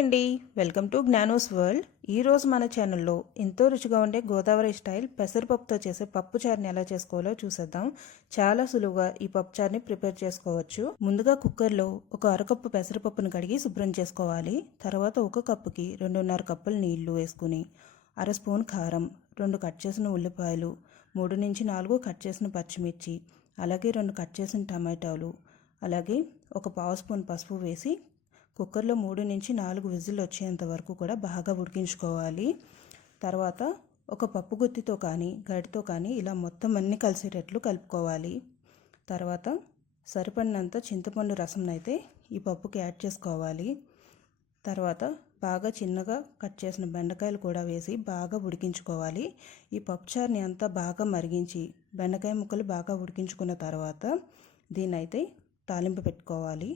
అండి, welcome to జ్ఞానోస్ world. ఈరోజు మన ఛానల్లో ఎంతో రుచిగా ఉండే గోదావరి స్టైల్ పెసరపప్పుతో చేసే పప్పుచారుని ఎలా చేసుకోవాలో చూసేద్దాం. చాలా సులువుగా ఈ పప్పుచారుని ప్రిపేర్ చేసుకోవచ్చు. ముందుగా కుక్కర్లో ఒక అరకప్పు పెసరపప్పును కడిగి శుభ్రం చేసుకోవాలి. తర్వాత ఒక కప్పుకి 2.5 కప్పులు నీళ్లు వేసుకుని అర స్పూన్ కారం, 2 కట్ చేసిన ఉల్లిపాయలు, 3 నుంచి 4 కట్ చేసిన పచ్చిమిర్చి, అలాగే 2 కట్ చేసిన టమాటాలు, అలాగే ఒక పావు స్పూన్ పసుపు వేసి కుక్కర్లో 3 నుంచి 4 విజిల్ వచ్చేంత వరకు కూడా బాగా ఉడికించుకోవాలి. తర్వాత ఒక పప్పు గుత్తితో కానీ గరిటతో కానీ ఇలా మొత్తం అన్నీ కలిసేటట్లు కలుపుకోవాలి. తర్వాత సరిపడినంత చింతపండు రసం అయితే ఈ పప్పుకి యాడ్ చేసుకోవాలి. తర్వాత బాగా చిన్నగా కట్ చేసిన బెండకాయలు కూడా వేసి బాగా ఉడికించుకోవాలి. ఈ పప్పుచారుని అంతా బాగా మరిగించి బెండకాయ ముక్కలు బాగా ఉడికించుకున్న తర్వాత దీన్నైతే తాలింపు పెట్టుకోవాలి.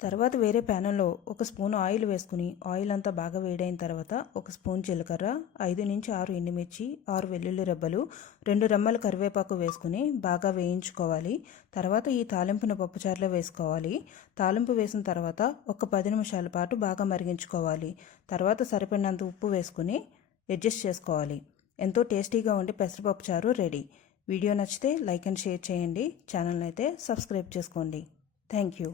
తర్వాత వేరే ప్యాన్లో ఒక స్పూన్ ఆయిల్ వేసుకుని ఆయిల్ అంతా బాగా వేడైన తర్వాత ఒక స్పూన్ జీలకర్ర, 5 నుంచి 6 ఎండుమిర్చి, 6 వెల్లుల్లి రెబ్బలు, 2 రెమ్మల కరివేపాకు వేసుకుని బాగా వేయించుకోవాలి. తర్వాత ఈ తాలింపును పప్పుచారులో వేసుకోవాలి. తాలింపు వేసిన తర్వాత ఒక 10 నిమిషాల పాటు బాగా మరిగించుకోవాలి. తర్వాత సరిపడినంత ఉప్పు వేసుకుని అడ్జస్ట్ చేసుకోవాలి. ఎంతో టేస్టీగా ఉండే పెసరపప్పు చారు రెడీ. వీడియో నచ్చితే లైక్ అండ్ షేర్ చేయండి. ఛానల్ని అయితే సబ్స్క్రైబ్ చేసుకోండి. Thank you.